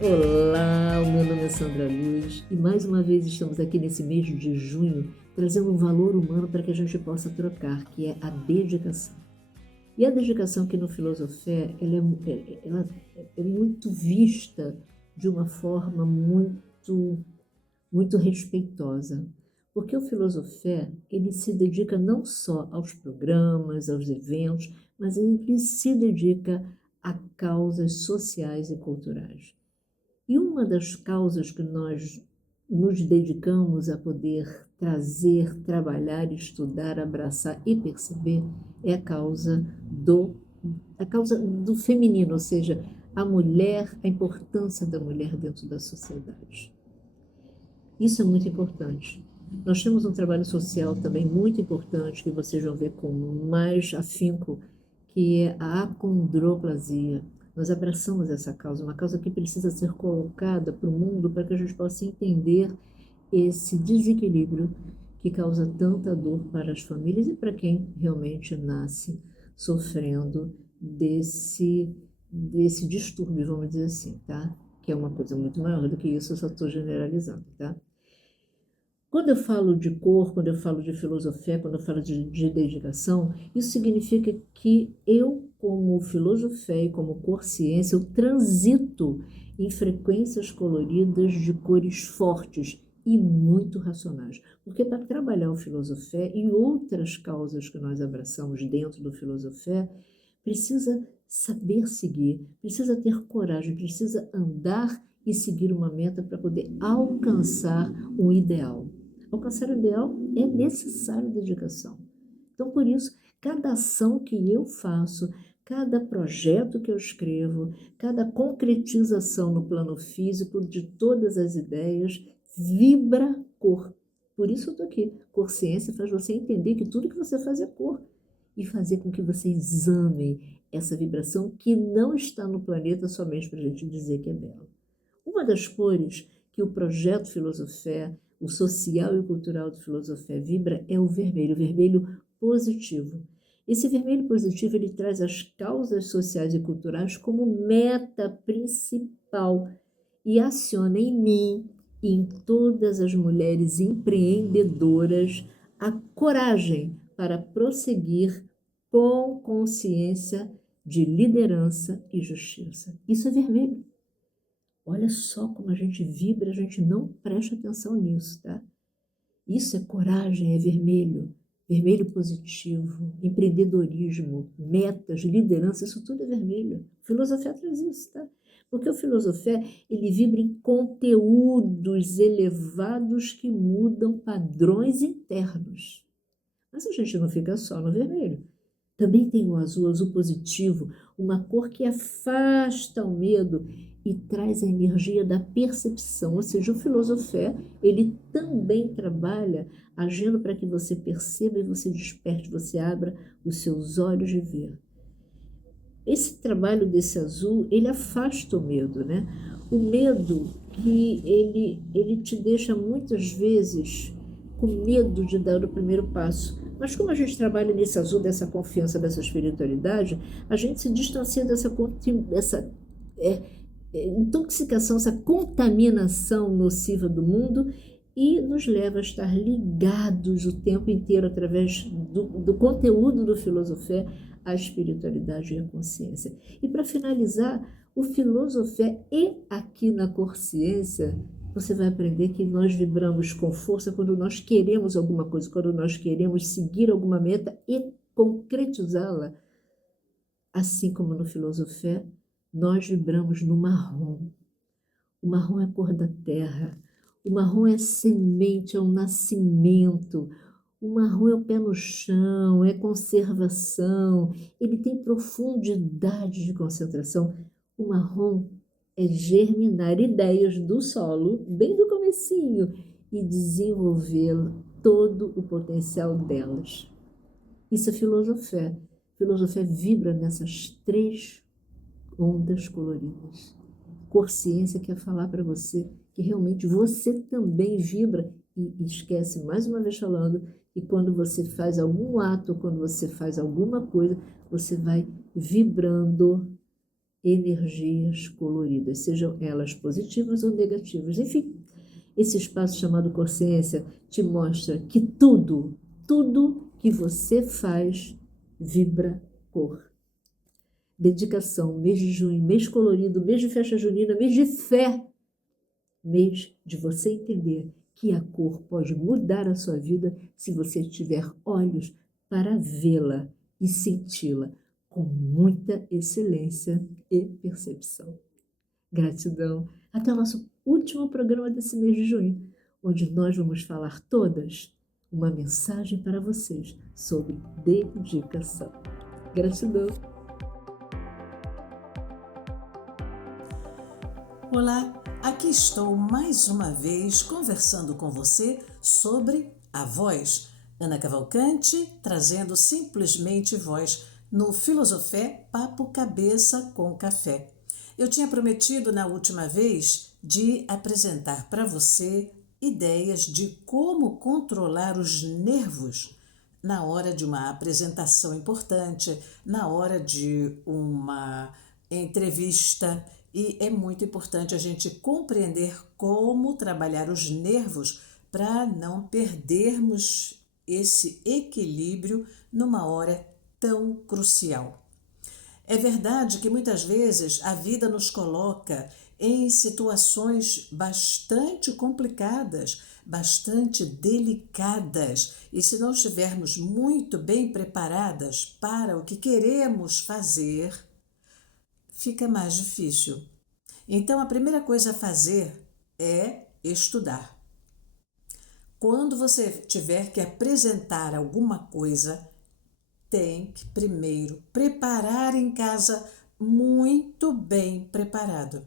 Olá, o meu nome é Sandra Luz e mais uma vez estamos aqui nesse mês de junho trazendo um valor humano para que a gente possa trocar, que é a dedicação. E a dedicação aqui no Filosofé, ela é muito vista de uma forma muito respeitosa, porque o Filosofé, ele se dedica não só aos programas, aos eventos, mas ele se dedica a causas sociais e culturais. E uma das causas que nós nos dedicamos a poder trazer, trabalhar, estudar, abraçar e perceber é a causa do feminino, ou seja, a mulher, a importância da mulher dentro da sociedade. Isso é muito importante. Nós temos um trabalho social também muito importante, que vocês vão ver com mais afinco, que é a acondroplasia. Nós abraçamos essa causa, uma causa que precisa ser colocada para o mundo para que a gente possa entender esse desequilíbrio que causa tanta dor para as famílias e para quem realmente nasce sofrendo desse distúrbio, vamos dizer assim, tá? Que é uma coisa muito maior do que isso, eu só estou generalizando, tá? Quando eu falo de cor, quando eu falo de filosofia, quando eu falo de dedicação, isso significa que eu, como filosofia e como cor ciência, eu transito em frequências coloridas de cores fortes e muito racionais. Porque para trabalhar o filosofia e outras causas que nós abraçamos dentro do filosofia, precisa saber seguir, precisa ter coragem, precisa andar e seguir uma meta para poder alcançar um ideal. Alcançar o ideal é necessário dedicação. Então, por isso, cada ação que eu faço, cada projeto que eu escrevo, cada concretização no plano físico de todas as ideias, vibra cor. Por isso eu estou aqui. Cor Ciência faz você entender que tudo que você faz é cor. E fazer com que você exame essa vibração que não está no planeta somente para a gente dizer que é belo. Uma das cores que o projeto Filosofé, o social e cultural do Filosofé vibra é o vermelho positivo. Esse vermelho positivo ele traz as causas sociais e culturais como meta principal e aciona em mim e em todas as mulheres empreendedoras a coragem para prosseguir com consciência de liderança e justiça. Isso é vermelho. Olha só como a gente vibra, a gente não presta atenção nisso, tá? Isso é coragem, é vermelho, vermelho positivo, empreendedorismo, metas, liderança, isso tudo é vermelho. Filosofia traz isso, tá? Porque o filosofia, ele vibra em conteúdos elevados que mudam padrões internos. Mas a gente não fica só no vermelho. Também tem o azul positivo, uma cor que afasta o medo e traz a energia da percepção. Ou seja, o filosofé, ele também trabalha agindo para que você perceba e você desperte, você abra os seus olhos de ver. Esse trabalho desse azul, ele afasta o medo, né? O medo que ele te deixa muitas vezes com medo de dar o primeiro passo. Mas como a gente trabalha nesse azul, dessa confiança, dessa espiritualidade, a gente se distancia dessa intoxicação, essa contaminação nociva do mundo e nos leva a estar ligados o tempo inteiro através do conteúdo do filosofé à espiritualidade e à consciência. E para finalizar, o filosofé e aqui na consciência, você vai aprender que nós vibramos com força quando nós queremos alguma coisa, quando nós queremos seguir alguma meta e concretizá-la. Assim como no filosofé, nós vibramos no marrom. O marrom é a cor da terra. O marrom é a semente, é o nascimento. O marrom é o pé no chão, é conservação. Ele tem profundidade de concentração. O marrom é germinar ideias do solo, bem do comecinho, e desenvolver todo o potencial delas. Isso é filosofia. Filosofia vibra nessas três ondas coloridas. Consciência quer falar para você que realmente você também vibra e esquece, mais uma vez falando, que quando você faz algum ato, quando você faz alguma coisa, você vai vibrando energias coloridas, sejam elas positivas ou negativas. Enfim, esse espaço chamado consciência te mostra que tudo que você faz vibra cor. Dedicação, mês de junho, mês colorido, mês de festa junina, mês de fé, mês de você entender que a cor pode mudar a sua vida se você tiver olhos para vê-la e senti-la com muita excelência e percepção. Gratidão. Até o nosso último programa desse mês de junho, onde nós vamos falar todas uma mensagem para vocês sobre dedicação. Gratidão. Olá, aqui estou mais uma vez conversando com você sobre a voz. Ana Cavalcante trazendo simplesmente voz no Filosofé Papo Cabeça com Café. Eu tinha prometido na última vez de apresentar para você ideias de como controlar os nervos na hora de uma apresentação importante, na hora de uma entrevista. E é muito importante a gente compreender como trabalhar os nervos para não perdermos esse equilíbrio numa hora tão crucial. É verdade que muitas vezes a vida nos coloca em situações bastante complicadas, bastante delicadas, e se não estivermos muito bem preparadas para o que queremos fazer, fica mais difícil. Então, a primeira coisa a fazer é estudar. Quando você tiver que apresentar alguma coisa, tem que primeiro preparar em casa muito bem preparado.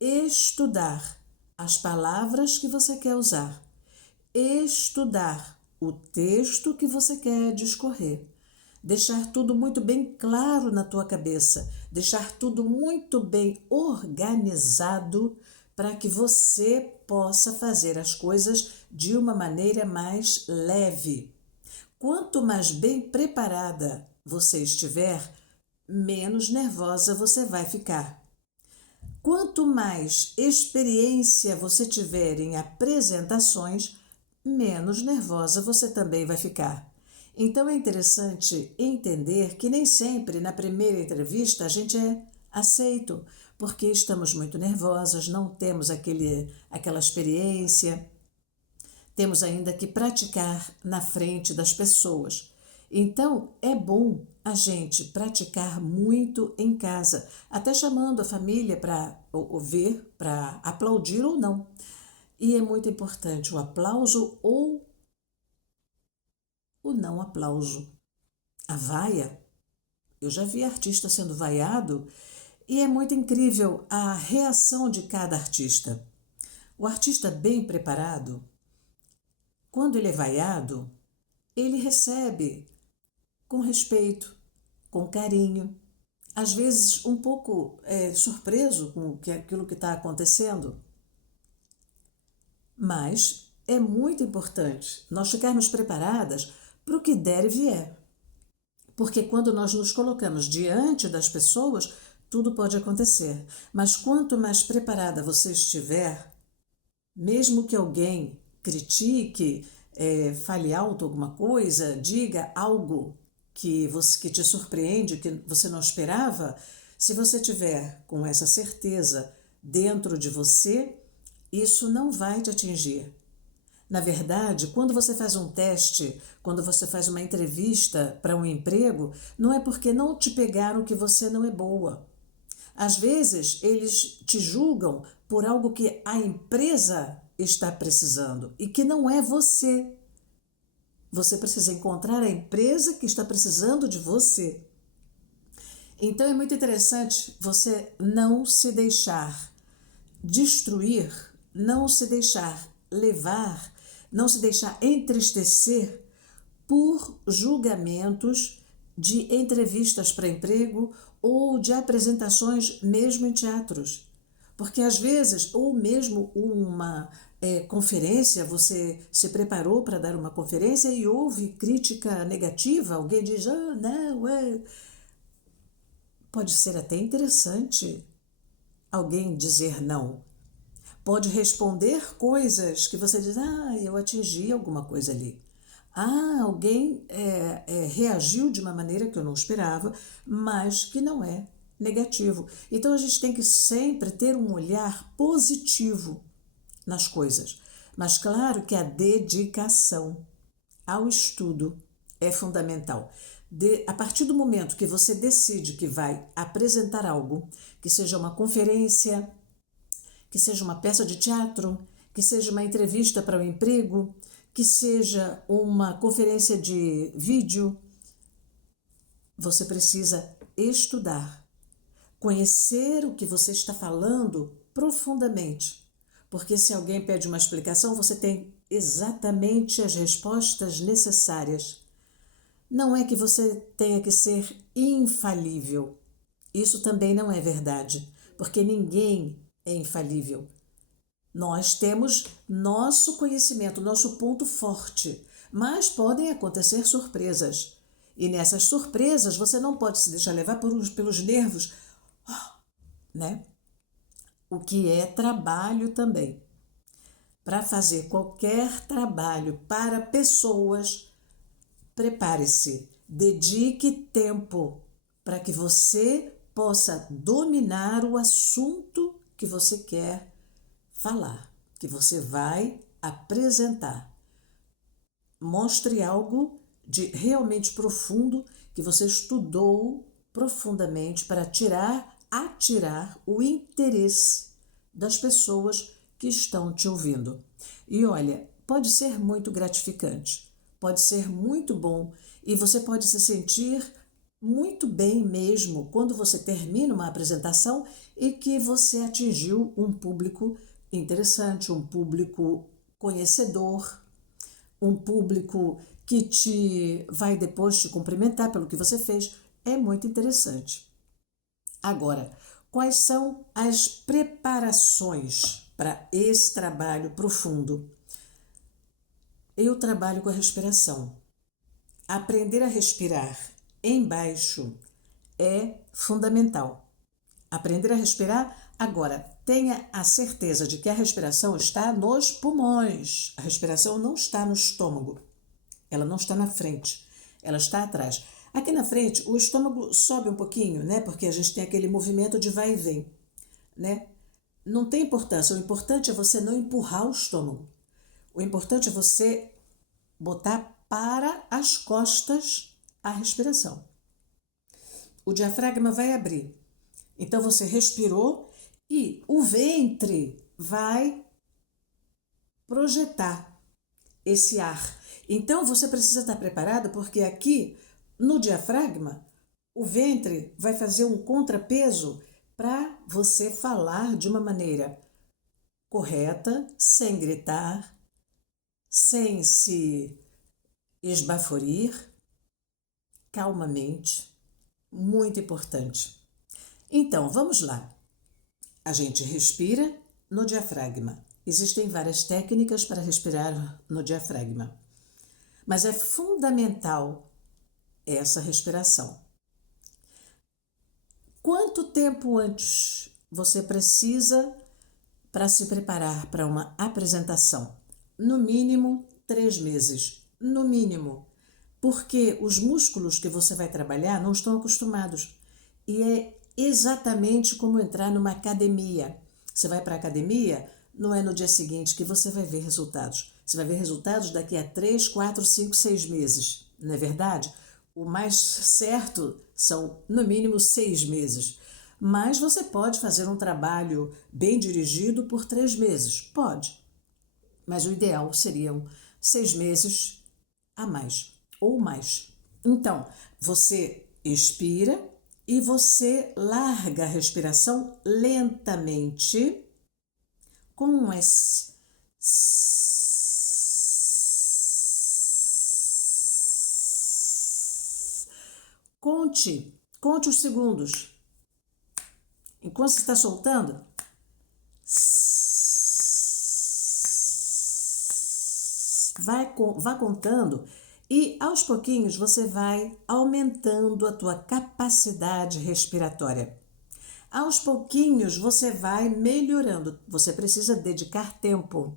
Estudar as palavras que você quer usar. Estudar o texto que você quer discorrer. Deixar tudo muito bem claro na tua cabeça, deixar tudo muito bem organizado para que você possa fazer as coisas de uma maneira mais leve. Quanto mais bem preparada você estiver, menos nervosa você vai ficar. Quanto mais experiência você tiver em apresentações, menos nervosa você também vai ficar. Então é interessante entender que nem sempre na primeira entrevista a gente é aceito, porque estamos muito nervosas, não temos aquela experiência, temos ainda que praticar na frente das pessoas. Então é bom a gente praticar muito em casa, até chamando a família para ver, para aplaudir ou não. E é muito importante o aplauso ou o não aplauso. A vaia, eu já vi artista sendo vaiado e é muito incrível a reação de cada artista. O artista bem preparado, quando ele é vaiado, ele recebe com respeito, com carinho, às vezes um pouco surpreso com aquilo que está acontecendo. Mas é muito importante nós ficarmos preparadas para o que der e vier. Porque quando nós nos colocamos diante das pessoas, tudo pode acontecer. Mas quanto mais preparada você estiver, mesmo que alguém critique, fale alto alguma coisa, diga algo que te surpreende, que você não esperava, se você tiver com essa certeza dentro de você, isso não vai te atingir. Na verdade, quando você faz um teste, quando você faz uma entrevista para um emprego, não é porque não te pegaram que você não é boa. Às vezes, eles te julgam por algo que a empresa está precisando e que não é você. Você precisa encontrar a empresa que está precisando de você. Então, é muito interessante você não se deixar destruir, não se deixar levar, não se deixar entristecer por julgamentos de entrevistas para emprego ou de apresentações mesmo em teatros. Porque às vezes, ou mesmo uma conferência, você se preparou para dar uma conferência e houve crítica negativa, alguém diz, não, Pode ser até interessante alguém dizer não. Pode responder coisas que você diz, eu atingi alguma coisa ali. Alguém reagiu de uma maneira que eu não esperava, mas que não é negativo. Então a gente tem que sempre ter um olhar positivo nas coisas. Mas claro que a dedicação ao estudo é fundamental. A partir do momento que você decide que vai apresentar algo, que seja uma conferência, que seja uma peça de teatro, que seja uma entrevista para um emprego, que seja uma conferência de vídeo, você precisa estudar, conhecer o que você está falando profundamente. Porque se alguém pede uma explicação, você tem exatamente as respostas necessárias. Não é que você tenha que ser infalível. Isso também não é verdade, porque ninguém é infalível. Nós temos nosso conhecimento, nosso ponto forte, mas podem acontecer surpresas. E nessas surpresas você não pode se deixar levar pelos nervos, né? O que é trabalho também. Para fazer qualquer trabalho para pessoas, prepare-se, dedique tempo para que você possa dominar o assunto que você quer falar, que você vai apresentar. Mostre algo de realmente profundo que você estudou profundamente para atirar o interesse das pessoas que estão te ouvindo. E olha, pode ser muito gratificante, pode ser muito bom e você pode se sentir muito bem mesmo quando você termina uma apresentação e que você atingiu um público interessante, um público conhecedor, um público que vai depois te cumprimentar pelo que você fez. É muito interessante. Agora, quais são as preparações para esse trabalho profundo? Eu trabalho com a respiração. Aprender a respirar embaixo é fundamental. Aprender a respirar, agora, tenha a certeza de que a respiração está nos pulmões. A respiração não está no estômago. Ela não está na frente, ela está atrás. Aqui na frente, o estômago sobe um pouquinho, né? Porque a gente tem aquele movimento de vai e vem, né? Não tem importância. O importante é você não empurrar o estômago. O importante é você botar para as costas a respiração. O diafragma vai abrir. Então você respirou e o ventre vai projetar esse ar. Então você precisa estar preparado porque aqui no diafragma o ventre vai fazer um contrapeso para você falar de uma maneira correta, sem gritar, sem se esbaforir, calmamente. Muito importante. Então, vamos lá. A gente respira no diafragma. Existem várias técnicas para respirar no diafragma, mas é fundamental essa respiração. Quanto tempo antes você precisa para se preparar para uma apresentação? No mínimo 3 meses, no mínimo, porque os músculos que você vai trabalhar não estão acostumados e é exatamente como entrar numa academia. Você vai para a academia, não é no dia seguinte que você vai ver resultados. Você vai ver resultados daqui a 3, 4, 5, 6 meses. Não é verdade? O mais certo são, no mínimo, 6 meses. Mas você pode fazer um trabalho bem dirigido por 3 meses. Pode. Mas o ideal seriam 6 meses a mais ou mais. Então, você expira e você larga a respiração lentamente com um S. Conte os segundos. Enquanto você está soltando, vá contando E aos pouquinhos você vai aumentando a tua capacidade respiratória. Aos pouquinhos você vai melhorando. Você precisa dedicar tempo.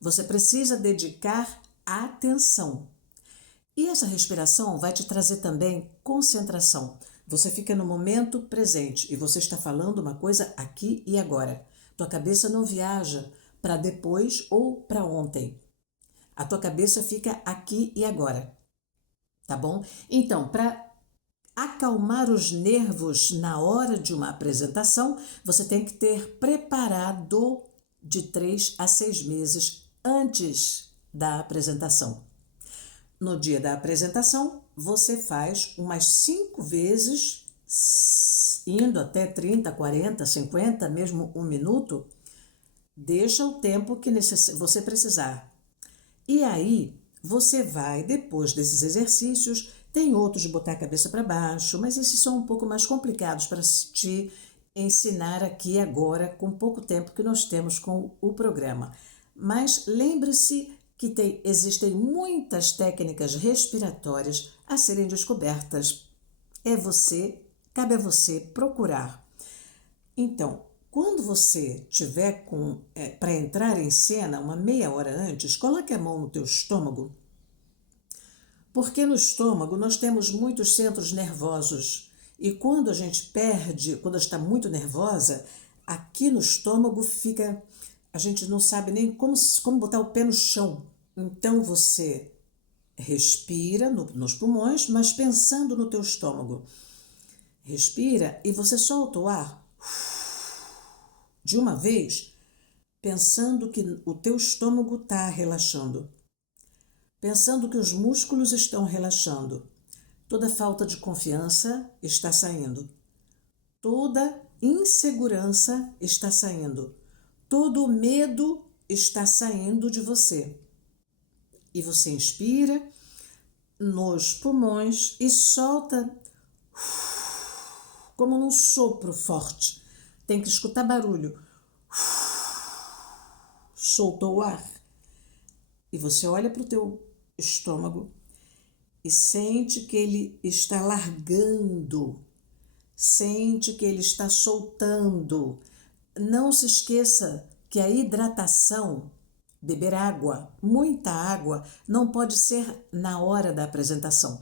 Você precisa dedicar atenção. E essa respiração vai te trazer também concentração. Você fica no momento presente e você está falando uma coisa aqui e agora. Tua cabeça não viaja para depois ou para ontem. A tua cabeça fica aqui e agora, tá bom? Então, para acalmar os nervos na hora de uma apresentação, você tem que ter preparado de 3 a 6 meses antes da apresentação. No dia da apresentação, você faz umas 5 vezes, indo até 30, 40, 50, mesmo 1 minuto. Deixa o tempo que você precisar. E aí, você vai, depois desses exercícios, tem outros de botar a cabeça para baixo, mas esses são um pouco mais complicados para te ensinar aqui agora, com pouco tempo que nós temos com o programa. Mas lembre-se que existem muitas técnicas respiratórias a serem descobertas. Cabe a você procurar. Então, quando você tiver para entrar em cena uma meia hora antes, coloque a mão no teu estômago, porque no estômago nós temos muitos centros nervosos e quando a gente quando está muito nervosa, aqui no estômago a gente não sabe nem como botar o pé no chão. Então você respira nos pulmões, mas pensando no teu estômago. Respira e você solta o ar de uma vez, pensando que o teu estômago está relaxando, pensando que os músculos estão relaxando, toda falta de confiança está saindo, toda insegurança está saindo, todo medo está saindo de você. E você inspira nos pulmões e solta como num sopro forte. Tem que escutar barulho. Soltou o ar. E você olha para o teu estômago e sente que ele está largando. Sente que ele está soltando. Não se esqueça que a hidratação, beber água, muita água, não pode ser na hora da apresentação.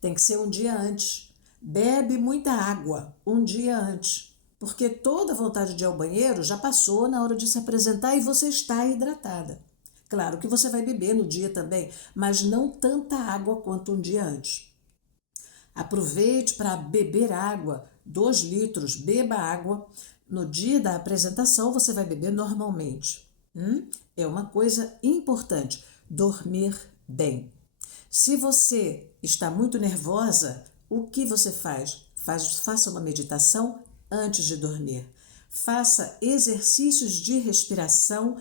Tem que ser um dia antes. Bebe muita água um dia antes. Porque toda vontade de ir ao banheiro já passou na hora de se apresentar e você está hidratada. Claro que você vai beber no dia também, mas não tanta água quanto um dia antes. Aproveite para beber água, 2 litros, beba água. No dia da apresentação você vai beber normalmente. É uma coisa importante, dormir bem. Se você está muito nervosa, o que você faz? Faça uma meditação antes de dormir. Faça exercícios de respiração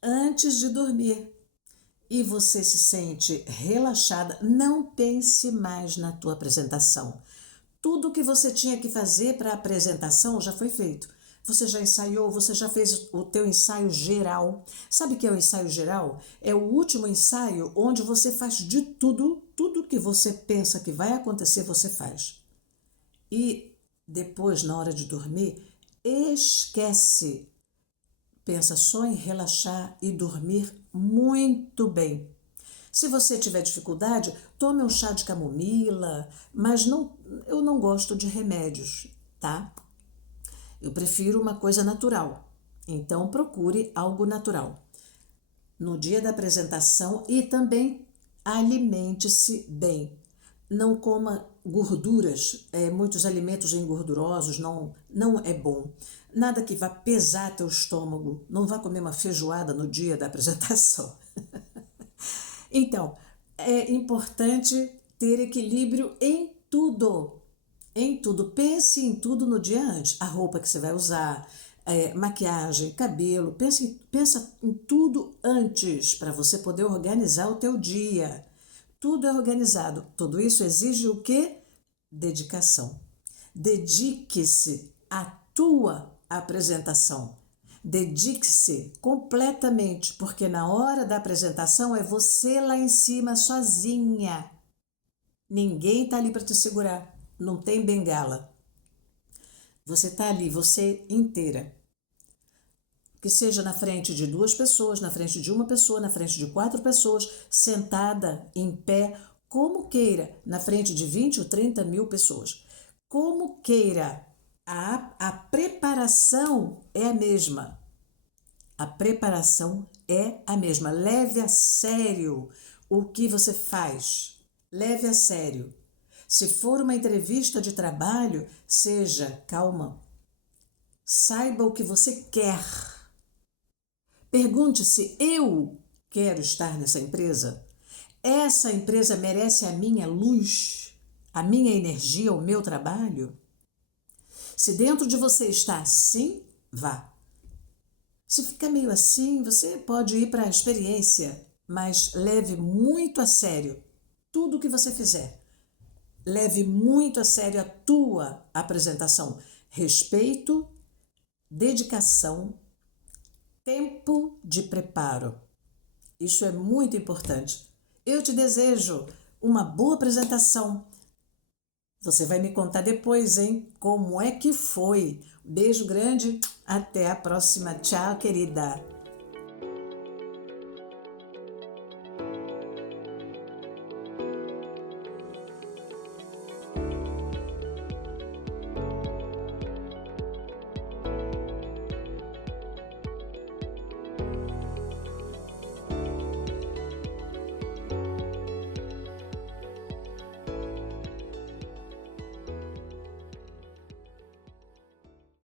antes de dormir. E você se sente relaxada, não pense mais na tua apresentação. Tudo que você tinha que fazer para a apresentação já foi feito. Você já ensaiou, você já fez o teu ensaio geral. Sabe o que é o ensaio geral? É o último ensaio onde você faz de tudo que você pensa que vai acontecer, você faz. E depois, na hora de dormir, esquece. Pensa só em relaxar e dormir muito bem. Se você tiver dificuldade, tome um chá de camomila, mas eu não gosto de remédios, tá? Eu prefiro uma coisa natural, então procure algo natural. No dia da apresentação e também alimente-se bem. Não coma gorduras, muitos alimentos engordurosos, não é bom. Nada que vá pesar teu estômago, não vá comer uma feijoada no dia da apresentação. Então, é importante ter equilíbrio em tudo. Em tudo. Pense em tudo no dia antes. A roupa que você vai usar, maquiagem, cabelo. Pensa em tudo antes para você poder organizar o teu dia. Tudo é organizado. Tudo isso exige o quê? Dedicação. Dedique-se à tua apresentação. Dedique-se completamente, porque na hora da apresentação é você lá em cima sozinha. Ninguém está ali para te segurar, não tem bengala. Você está ali, você inteira. Que seja na frente de 2 pessoas, na frente de 1 pessoa, na frente de 4 pessoas, sentada, em pé, como queira, na frente de 20 ou 30 mil pessoas. Como queira, a preparação é a mesma. A preparação é a mesma. Leve a sério o que você faz. Leve a sério. Se for uma entrevista de trabalho, seja calma. Saiba o que você quer. Pergunte-se: eu quero estar nessa empresa? Essa empresa merece a minha luz, a minha energia, o meu trabalho? Se dentro de você está assim, vá. Se fica meio assim, você pode ir para a experiência, mas leve muito a sério tudo o que você fizer. Leve muito a sério a tua apresentação. Respeito, dedicação, tempo de preparo. Isso é muito importante. Eu te desejo uma boa apresentação. Você vai me contar depois, hein? Como é que foi? Beijo grande, até a próxima. Tchau, querida.